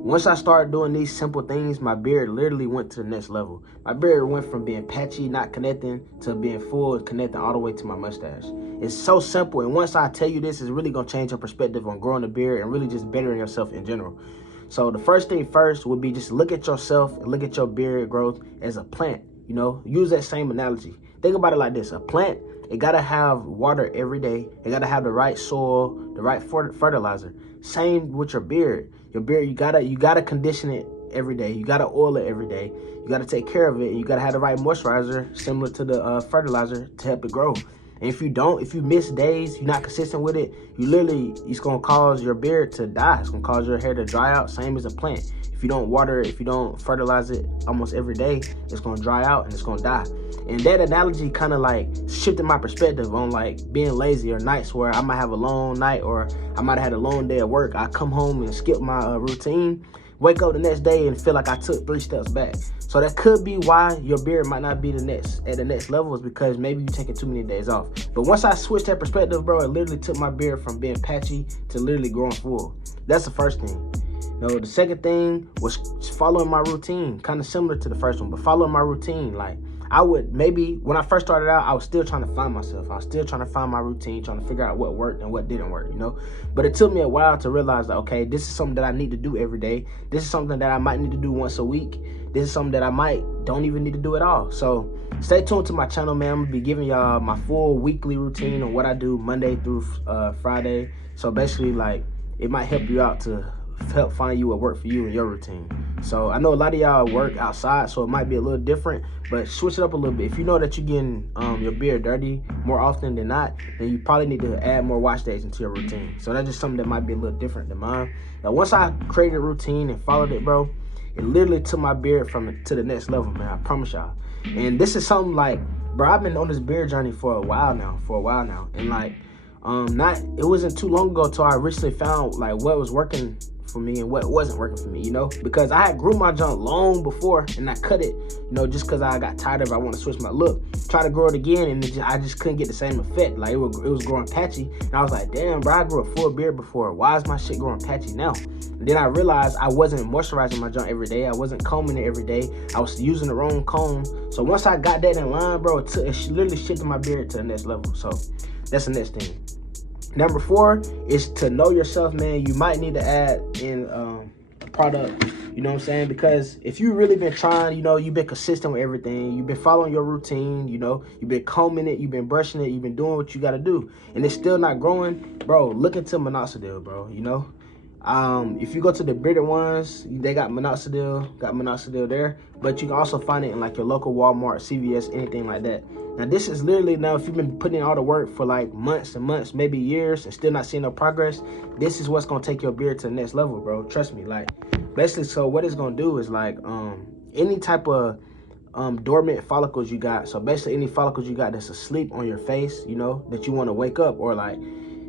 Once I started doing these simple things, my beard literally went to the next level. My beard went from being patchy, not connecting, to being full and connecting all the way to my mustache. It's so simple, and once I tell you this, it's really gonna change your perspective on growing a beard and really just bettering yourself in general. So the first thing first would be just look at yourself and look at your beard growth as a plant. Use that same analogy. Think about it like this: a plant, it gotta have water every day. It gotta have the right soil, the right fertilizer. Same with your beard. Your beard, you gotta condition it every day. You gotta oil it every day. You gotta take care of it. You gotta have the right moisturizer, similar to the fertilizer, to help it grow. And if you miss days, you're not consistent with it, it's gonna cause your beard to die. It's gonna cause your hair to dry out, same as a plant. If you don't water it, if you don't fertilize it almost every day, it's gonna dry out and it's gonna die. And that analogy kind of like shifted my perspective on like being lazy, or nights where I might have a long night, or I might have had a long day at work. I come home and skip my routine, wake up the next day and feel like I took 3 steps back. So that could be why your beard might not be at the next level, is because maybe you're taking too many days off. But once I switched that perspective, bro, it literally took my beard from being patchy to literally growing full. That's the first thing. The second thing was following my routine, kind of similar to the first one, but following my routine. Like, I would, maybe when I first started out, I was still trying to find myself. I was still trying to find my routine, trying to figure out what worked and what didn't work, But it took me a while to realize that, okay, this is something that I need to do every day. This is something that I might need to do once a week. This is something that I don't even need to do at all. So stay tuned to my channel, man. I'm gonna be giving y'all my full weekly routine on what I do Monday through Friday. So basically, like, it might help you out to help find you what work for you in your routine. So I know a lot of y'all work outside, so it might be a little different, but switch it up a little bit. If you know that you're getting your beard dirty more often than not, then you probably need to add more wash days into your routine. So that's just something that might be a little different than mine. Now, once I created a routine and followed it, bro, it literally took my beard to the next level, man. I promise y'all. And this is something like, bro, I've been on this beard journey for a while now. And like, it wasn't too long ago till I recently found like what was working for me and what wasn't working for me, because I had grew my junk long before and I cut it, just because I got tired of it. I want to switch my look, try to grow it again, and I just couldn't get the same effect. Like, it was growing patchy, and I was like, damn, bro, I grew a full beard before. Why is my shit growing patchy now? And then I realized I wasn't moisturizing my junk every day. I wasn't combing it every day. I was using the wrong comb. So once I got that in line, bro, it literally shifted my beard to the next level. So that's the next thing. Number 4 is to know yourself, man. You might need to add in a product, you know what I'm saying? Because if you really been trying, you've been consistent with everything, you've been following your routine, you've been combing it, you've been brushing it, you've been doing what you got to do, and it's still not growing, bro, look into minoxidil, bro, If you go to the bearded ones, they got minoxidil there, but you can also find it in like your local Walmart, CVS, anything like that. Now, this is literally, now if you've been putting in all the work for like months and months, maybe years, and still not seeing no progress, this is what's gonna take your beard to the next level, bro. Trust me. Like, basically, so what it's gonna do is like any type of dormant follicles you got. So basically, any follicles you got that's asleep on your face, that you want to wake up, or like,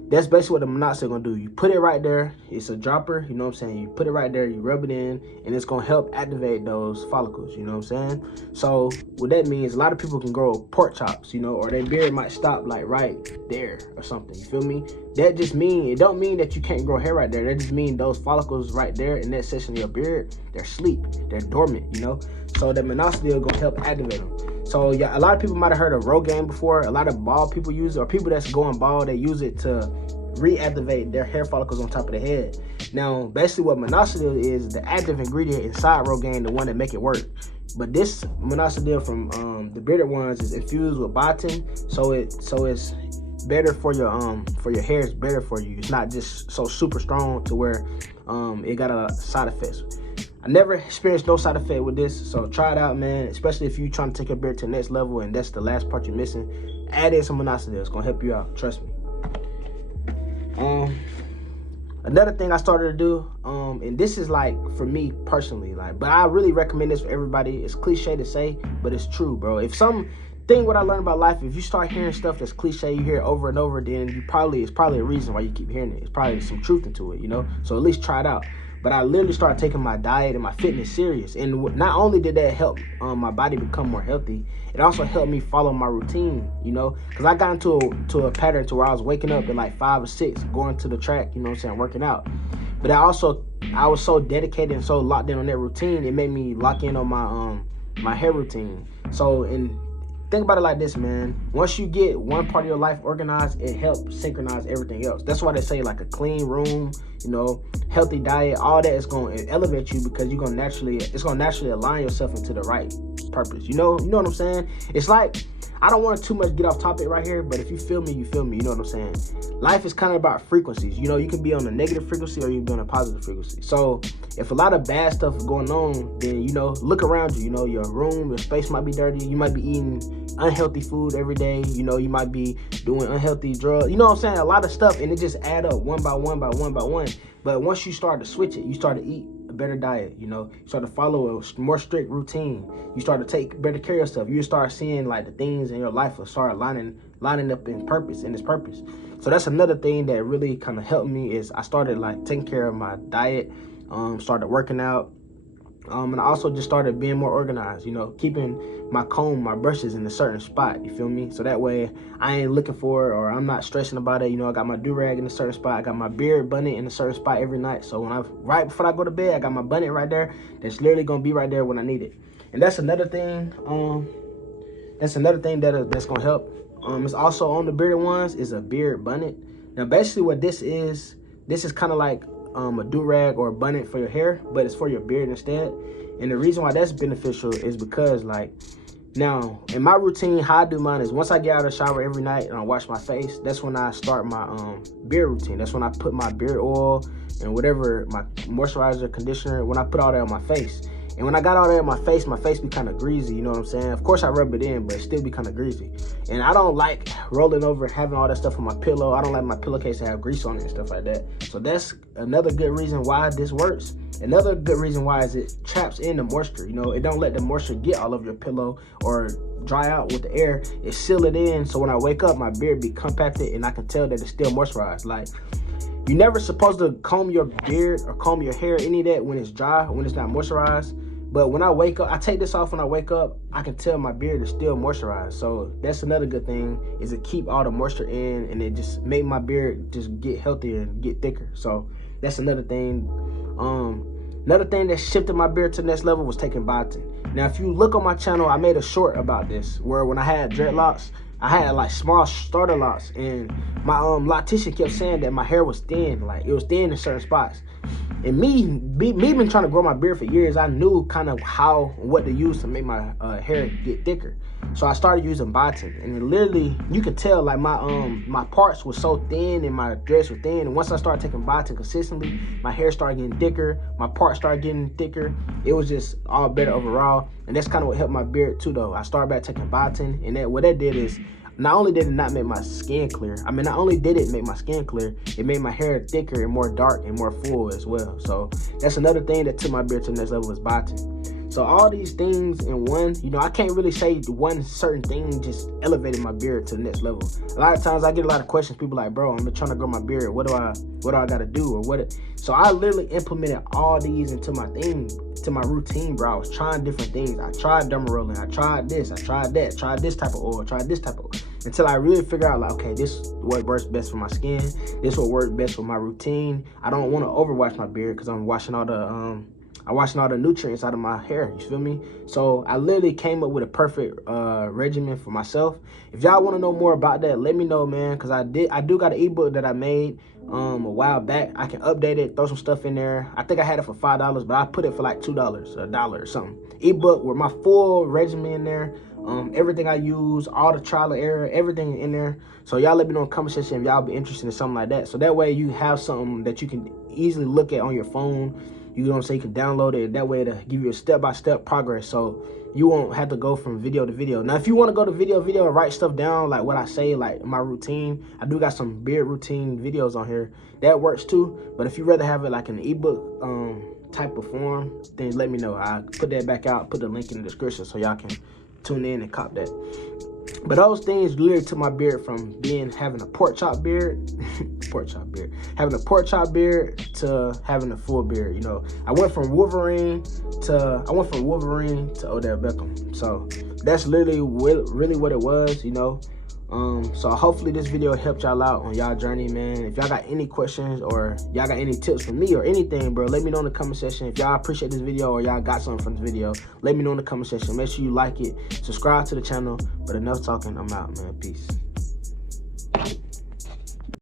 that's basically what the minoxidil gonna do. You put it right there. It's a dropper, you know what I'm saying? You put it right there, you rub it in, and it's gonna help activate those follicles, you know what I'm saying? So what that means, a lot of people can grow pork chops, or their beard might stop like right there or something, you feel me? That just it don't mean that you can't grow hair right there. That just mean those follicles right there in that section of your beard, they're asleep, they're dormant, So that minoxidil gonna help activate them. So yeah, a lot of people might have heard of Rogaine before. A lot of bald people use it, or people that's going bald, they use it to reactivate their hair follicles on top of the head. Now, basically what minoxidil is, the active ingredient inside Rogaine, the one that make it work. But this minoxidil from the bearded ones is infused with biotin, so it's better for your hair. It's better for you. It's not just so super strong to where it got a side effects. I never experienced no side effect with this, so try it out, man. Especially if you're trying to take your beard to the next level and that's the last part you're missing. Add in some minoxidil. It's gonna help you out. Trust me. Another thing I started to do, and this is like for me personally, like, but I really recommend this for everybody. It's cliche to say, but it's true, bro. What I learned about life, if you start hearing stuff that's cliche, you hear it over and over, then it's probably a reason why you keep hearing it. It's probably some truth into it, So at least try it out. But I literally started taking my diet and my fitness serious. And not only did that help my body become more healthy, it also helped me follow my routine, Because I got into a pattern to where I was waking up at like 5 or 6, going to the track, working out. But I was so dedicated and so locked in on that routine, it made me lock in on my hair routine. So, and think about it like this, man. Once you get one part of your life organized, it helps synchronize everything else. That's why they say like a clean room, you know, healthy diet, all that is going to elevate you, because it's going to naturally align yourself into the right purpose. You know what I'm saying? It's like, I don't want to too much get off topic right here, but if you feel me, you feel me. You know what I'm saying? Life is kind of about frequencies. You know, you can be on a negative frequency or you can be on a positive frequency. So if a lot of bad stuff is going on, then, you know, look around you. You know, your room, your space might be dirty. You might be eating unhealthy food every day. You know, you might be doing unhealthy drugs. You know what I'm saying? A lot of stuff, and it just add up one by one by one by one. But once you start to switch it, you start to eat a better diet, you know, you start to follow a more strict routine, you start to take better care of yourself, you start seeing like the things in your life will start lining up in its purpose. So that's another thing that really kind of helped me, is I started like taking care of my diet, started working out, and I also just started being more organized, you know, keeping my comb, my brushes in a certain spot, you feel me? So that way I ain't looking for it, or I'm not stressing about it. You know, I got my do-rag in a certain spot, I got my beard bonnet in a certain spot every night. So right before I go to bed, I got my bonnet right there. That's literally gonna be right there when I need it. And that's another thing, that's gonna help. It's also on the bearded ones is a beard bonnet. Now basically what this is kind of like a do-rag or a bonnet for your hair, but it's for your beard instead. And the reason why that's beneficial is because, like, now in my routine, how I do mine is once I get out of the shower every night and I wash my face, that's when I start my beard routine. That's when I put my beard oil and whatever, my moisturizer, conditioner, when I put all that on my face. And when I got all that on my face be kind of greasy, you know what I'm saying? Of course I rub it in, but it still be kind of greasy. And I don't like rolling over and having all that stuff on my pillow. I don't like my pillowcase to have grease on it and stuff like that. So that's another good reason why this works. Another good reason why is it traps in the moisture. You know, it don't let the moisture get all over your pillow or dry out with the air. It seal it in, so when I wake up, my beard be compacted and I can tell that it's still moisturized. Like, you're never supposed to comb your beard or comb your hair, any of that, when it's dry, when it's not moisturized. But when I wake up, I take this off when I wake up, I can tell my beard is still moisturized. So that's another good thing, is to keep all the moisture in, and it just make my beard just get healthier and get thicker. So that's another thing. Another thing that shifted my beard to the next level was taking biotin. Now, if you look on my channel, I made a short about this, where when I had dreadlocks, I had like small starter locks, and my loctician kept saying that my hair was thin, like it was thin in certain spots. And me been trying to grow my beard for years, I knew kind of what to use to make my hair get thicker. So I started using Biotin, and it literally, you could tell like my parts were so thin and my dreads were thin. And once I started taking Biotin consistently, my hair started getting thicker, my parts started getting thicker. It was just all better overall. And that's kind of what helped my beard too, though. I started back taking Biotin, and what that did is, not only did it not make my skin clear, not only did it make my skin clear, it made my hair thicker and more dark and more full as well. So that's another thing that took my beard to the next level, was Biotin. So all these things in one, you know, I can't really say one certain thing just elevated my beard to the next level. A lot of times I get a lot of questions, people like, bro, I'm trying to grow my beard, what do I gotta do, or what? So I literally implemented all these into my routine, bro. I was trying different things. I tried derma rolling, I tried this, I tried that, tried this type of oil, tried this type of oil, until I really figure out, like, okay, this is what works best for my skin, this what works best for my routine. I don't want to overwash my beard, because I'm washing all the nutrients out of my hair, you feel me? So I literally came up with a perfect regimen for myself. If y'all want to know more about that, let me know, man, because I do got an ebook that I made a while back. I can update it, throw some stuff in there. I think I had it for $5, but I put it for like $2, $1 or something. Ebook with my full regimen in there, everything I use, all the trial and error, everything in there. So y'all let me know in the comment section if y'all be interested in something like that. So that way you have something that you can easily look at on your phone. You know what I'm saying? You can download it. That way to give you a step-by-step progress, so you won't have to go from video to video. Now, if you want to go to video and write stuff down, like what I say, like my routine, I do got some beard routine videos on here. That works too. But if you rather have it like an ebook type of form, then let me know. I'll put that back out, put the link in the description so y'all can tune in and cop that. But those things literally took my beard from having a pork chop beard, having a pork chop beard to having a full beard. You know, I went from Wolverine to Odell Beckham. So that's literally really what it was. You know, So hopefully this video helped y'all out on y'all journey, man. If y'all got any questions or y'all got any tips for me or anything, bro, let me know in the comment section. If y'all appreciate this video or y'all got something from this video, let me know in the comment section. Make sure you like it, subscribe to the channel. But enough talking, I'm out, man. Peace.